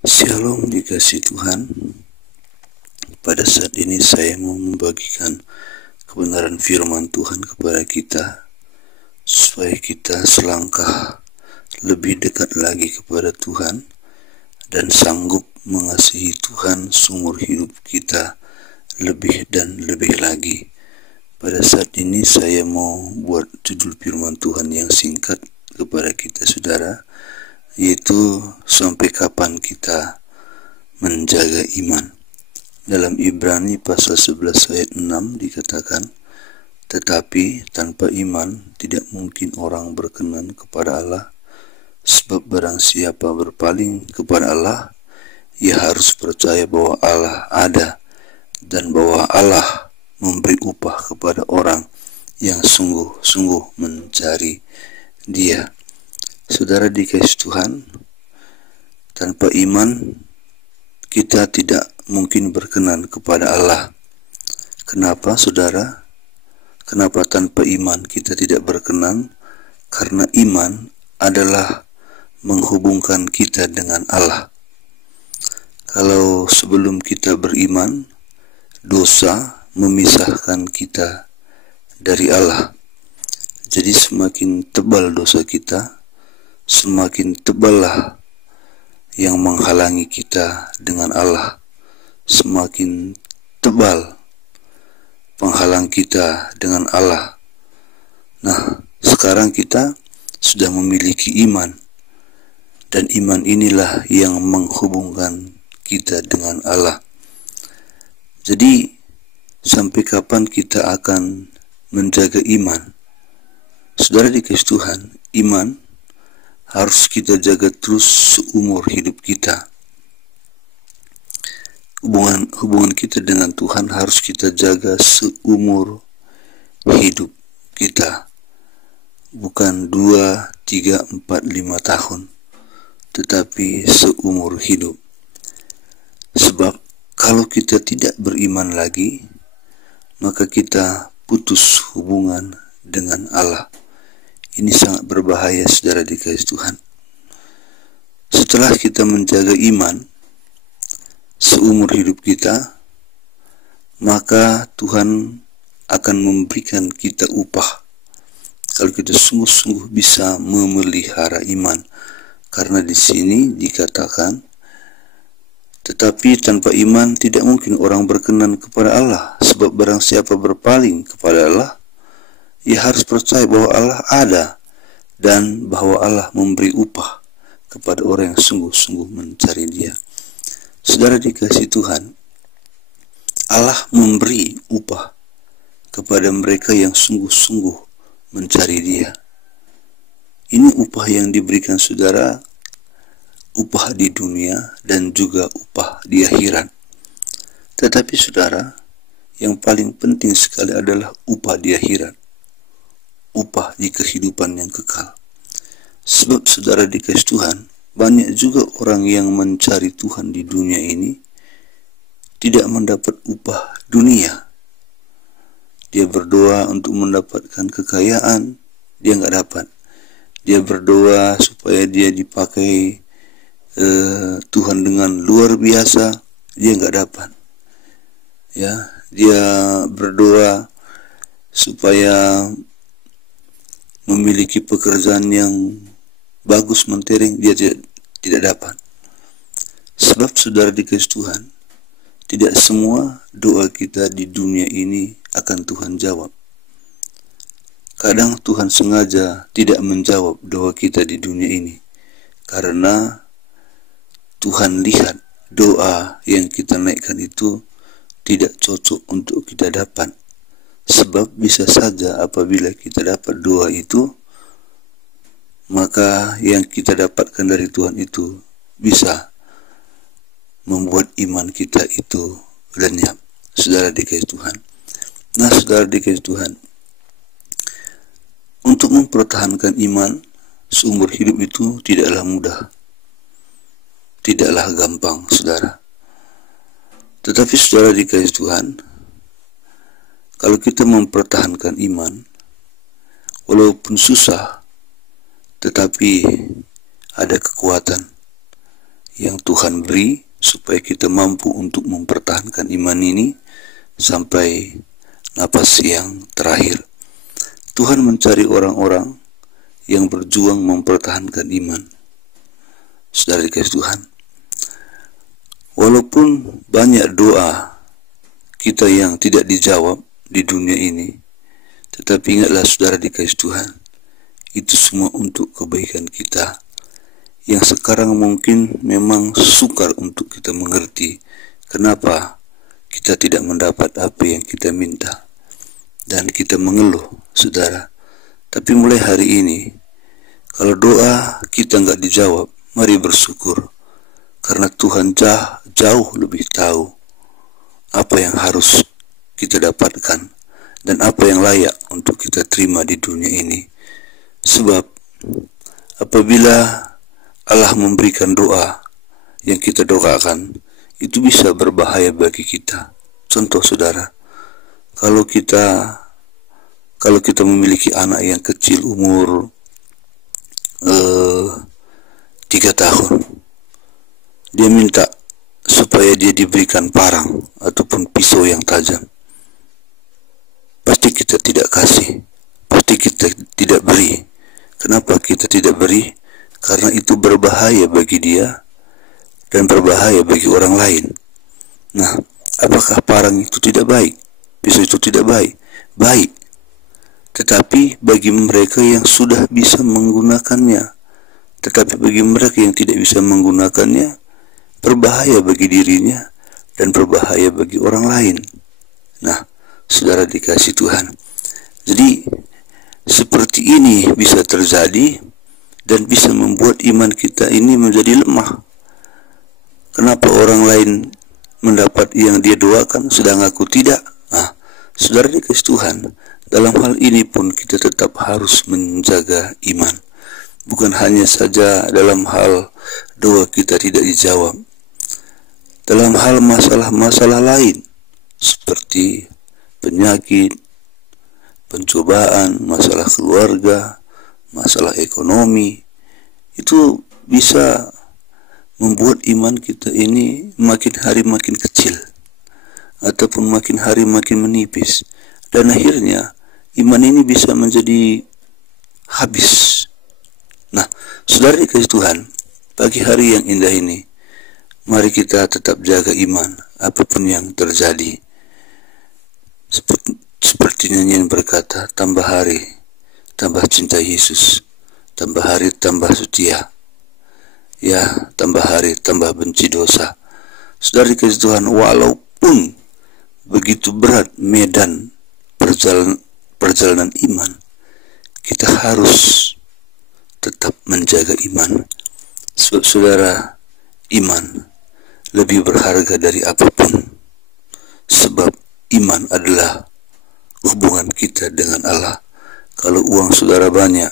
Shalom dikasih Tuhan. Pada saat ini saya mau membagikan kebenaran firman Tuhan kepada kita, supaya kita selangkah lebih dekat lagi kepada Tuhan dan sanggup mengasihi Tuhan seumur hidup kita lebih dan lebih lagi. Pada saat ini saya mau buat judul firman Tuhan yang singkat kepada kita saudara, yaitu sampai kapan kita menjaga iman. Dalam Ibrani pasal 11 ayat 6 dikatakan, tetapi tanpa iman tidak mungkin orang berkenan kepada Allah, sebab barang siapa berpaling kepada Allah, ia harus percaya bahwa Allah ada dan bahwa Allah memberi upah kepada orang yang sungguh-sungguh mencari Dia. Saudara dikasih Tuhan, tanpa iman kita tidak mungkin berkenan kepada Allah. Kenapa saudara? Kenapa tanpa iman kita tidak berkenan? Karena iman adalah menghubungkan kita dengan Allah. Kalau sebelum kita beriman, dosa memisahkan kita dari Allah. Jadi semakin tebal dosa kita, semakin teballah yang menghalangi kita dengan Allah. Semakin tebal penghalang kita dengan Allah. Nah, sekarang kita sudah memiliki iman, dan iman inilah yang menghubungkan kita dengan Allah. Jadi sampai kapan kita akan menjaga iman? Saudara dikasih Tuhan, iman harus kita jaga terus seumur hidup kita. Hubungan kita dengan Tuhan harus kita jaga seumur hidup kita. Bukan 2, 3, 4, 5 tahun, tetapi seumur hidup. Sebab kalau kita tidak beriman lagi, maka kita putus hubungan dengan Allah. Ini sangat berbahaya saudara dikasih Tuhan. Setelah kita menjaga iman seumur hidup kita, maka Tuhan akan memberikan kita upah kalau kita sungguh-sungguh bisa memelihara iman. Karena di sini dikatakan, tetapi tanpa iman tidak mungkin orang berkenan kepada Allah, sebab barang siapa berpaling kepada Allah, ia harus percaya bahwa Allah ada dan bahwa Allah memberi upah kepada orang yang sungguh-sungguh mencari Dia. Saudara dikasih Tuhan, Allah memberi upah kepada mereka yang sungguh-sungguh mencari Dia. Ini upah yang diberikan saudara, upah di dunia dan juga upah di akhirat. Tetapi saudara, yang paling penting sekali adalah upah di akhirat, upah di kehidupan yang kekal. Sebab saudara dikasih Tuhan, banyak juga orang yang mencari Tuhan di dunia ini tidak mendapat upah dunia. Dia berdoa untuk mendapatkan kekayaan, dia nggak dapat. Dia berdoa supaya dia dipakai Tuhan dengan luar biasa, dia nggak dapat. Ya, dia berdoa supaya memiliki pekerjaan yang bagus mentereng, dia tidak dapat. Sebab saudara dikasih Tuhan, tidak semua doa kita di dunia ini akan Tuhan jawab. Kadang Tuhan sengaja tidak menjawab doa kita di dunia ini, karena Tuhan lihat doa yang kita naikkan itu tidak cocok untuk kita dapat. Sebab bisa saja apabila kita dapat doa itu, maka yang kita dapatkan dari Tuhan itu bisa membuat iman kita itu lenyap. Saudara dikasih Tuhan. Nah, saudara dikasih Tuhan, untuk mempertahankan iman seumur hidup itu tidaklah mudah, tidaklah gampang saudara. Tetapi saudara dikasih Tuhan, kalau kita mempertahankan iman, walaupun susah, tetapi ada kekuatan yang Tuhan beri supaya kita mampu untuk mempertahankan iman ini sampai napas yang terakhir. Tuhan mencari orang-orang yang berjuang mempertahankan iman. Saudara dikasih Tuhan, walaupun banyak doa kita yang tidak dijawab di dunia ini, tetapi ingatlah saudara dikasih Tuhan, itu semua untuk kebaikan kita, yang sekarang mungkin memang sukar untuk kita mengerti kenapa kita tidak mendapat apa yang kita minta, dan kita mengeluh, saudara. Tapi mulai hari ini, kalau doa kita nggak dijawab, mari bersyukur, karena Tuhan jauh lebih tahu apa yang harus kita dapatkan dan apa yang layak untuk kita terima di dunia ini. Sebab apabila Allah memberikan doa yang kita doakan, itu bisa berbahaya bagi kita. Contoh saudara, kalau kita memiliki anak yang kecil umur 3 tahun, dia minta supaya dia diberikan parang ataupun pisau yang tajam, pasti kita tidak kasih, pasti kita tidak beri. Kenapa kita tidak beri? Karena itu berbahaya bagi dia dan berbahaya bagi orang lain. Nah, apakah parang itu tidak baik? Pisau itu tidak baik? Baik. Tetapi bagi mereka yang sudah bisa menggunakannya, tetapi bagi mereka yang tidak bisa menggunakannya, berbahaya bagi dirinya dan berbahaya bagi orang lain. Nah, saudara dikasih Tuhan, jadi seperti ini bisa terjadi dan bisa membuat iman kita ini menjadi lemah. Kenapa orang lain mendapat yang dia doakan sedang aku tidak? Nah, saudara dikasih Tuhan, dalam hal ini pun kita tetap harus menjaga iman. Bukan hanya saja dalam hal doa kita tidak dijawab, dalam hal masalah-masalah lain seperti penyakit, pencobaan, masalah keluarga, masalah ekonomi, itu bisa membuat iman kita ini makin hari makin kecil ataupun makin hari makin menipis, dan akhirnya iman ini bisa menjadi habis. Nah, saudara dikasih Tuhan, pagi hari yang indah ini, mari kita tetap jaga iman apapun yang terjadi. Seperti nyanyian berkata, tambah hari tambah cinta Yesus, tambah hari tambah setia, ya tambah hari tambah benci dosa. Saudara dikasih Tuhan, walaupun begitu berat medan perjalanan iman, kita harus tetap menjaga iman. Sebab saudara, iman lebih berharga dari apapun. Sebab iman adalah hubungan kita dengan Allah. Kalau uang saudara banyak,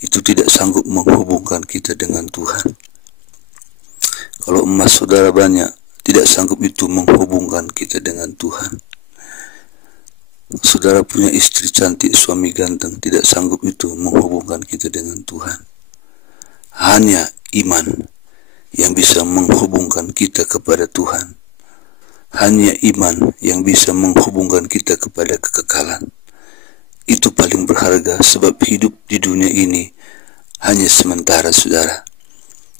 itu tidak sanggup menghubungkan kita dengan Tuhan. Kalau emas saudara banyak, tidak sanggup itu menghubungkan kita dengan Tuhan. Saudara punya istri cantik, suami ganteng, tidak sanggup itu menghubungkan kita dengan Tuhan. Hanya iman yang bisa menghubungkan kita kepada Tuhan. Hanya iman yang bisa menghubungkan kita kepada kekekalan. Itu paling berharga, sebab hidup di dunia ini hanya sementara, saudara.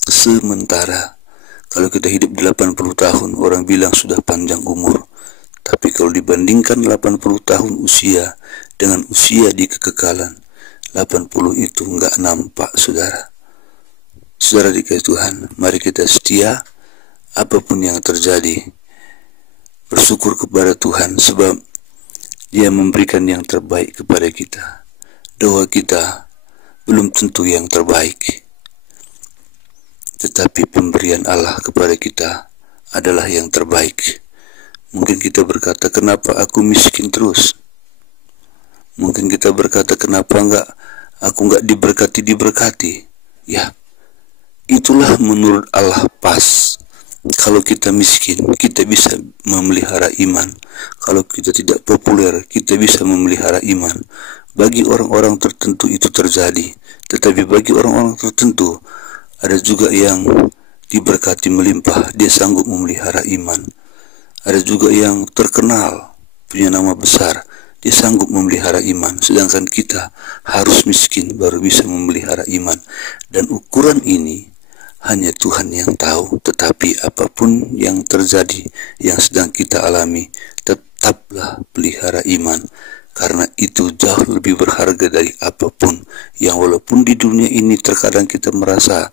Sementara. Kalau kita hidup 80 tahun, orang bilang sudah panjang umur. Tapi kalau dibandingkan 80 tahun usia dengan usia di kekekalan, 80 itu enggak nampak, saudara. Saudara dikasih Tuhan, mari kita setia apapun yang terjadi. Bersyukur kepada Tuhan, sebab Dia memberikan yang terbaik kepada kita. Doa kita belum tentu yang terbaik, tetapi pemberian Allah kepada kita adalah yang terbaik. Mungkin kita berkata, kenapa aku miskin terus? Mungkin kita berkata, kenapa aku enggak diberkati? Ya, itulah menurut Allah pas. Kalau kita miskin, kita bisa memelihara iman. Kalau kita tidak populer, kita bisa memelihara iman. Bagi orang-orang tertentu itu terjadi, tetapi bagi orang-orang tertentu ada juga yang diberkati melimpah, dia sanggup memelihara iman. Ada juga yang terkenal, punya nama besar, dia sanggup memelihara iman, sedangkan kita harus miskin baru bisa memelihara iman. Dan ukuran ini hanya Tuhan yang tahu. Tetapi apapun yang terjadi, yang sedang kita alami, tetaplah pelihara iman, karena itu jauh lebih berharga dari apapun yang walaupun di dunia ini terkadang kita merasa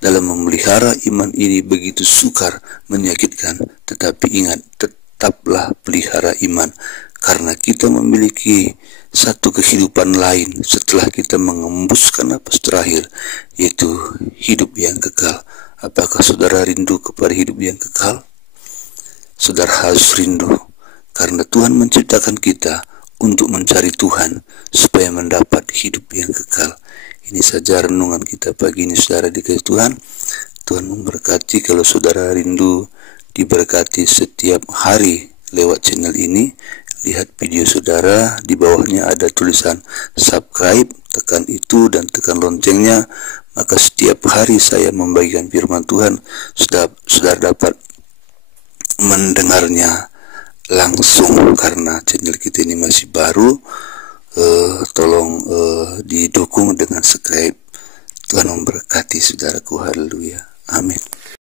dalam memelihara iman ini begitu sukar, menyakitkan. Tetapi ingat, tetaplah pelihara iman, karena kita memiliki satu kehidupan lain setelah kita mengembuskan napas terakhir, yaitu hidup yang kekal. Apakah saudara rindu kepada hidup yang kekal? Saudara harus rindu, karena Tuhan menciptakan kita untuk mencari Tuhan supaya mendapat hidup yang kekal. Ini saja renungan kita pagi ini, saudara dikasih Tuhan. Tuhan memberkati. Kalau saudara rindu diberkati setiap hari lewat channel ini, lihat video saudara, di bawahnya ada tulisan subscribe, tekan itu dan tekan loncengnya, maka setiap hari saya membagikan firman Tuhan, saudara dapat mendengarnya langsung. Karena channel kita ini masih baru, tolong didukung dengan subscribe. Tuhan memberkati saudaraku, haleluya, amin.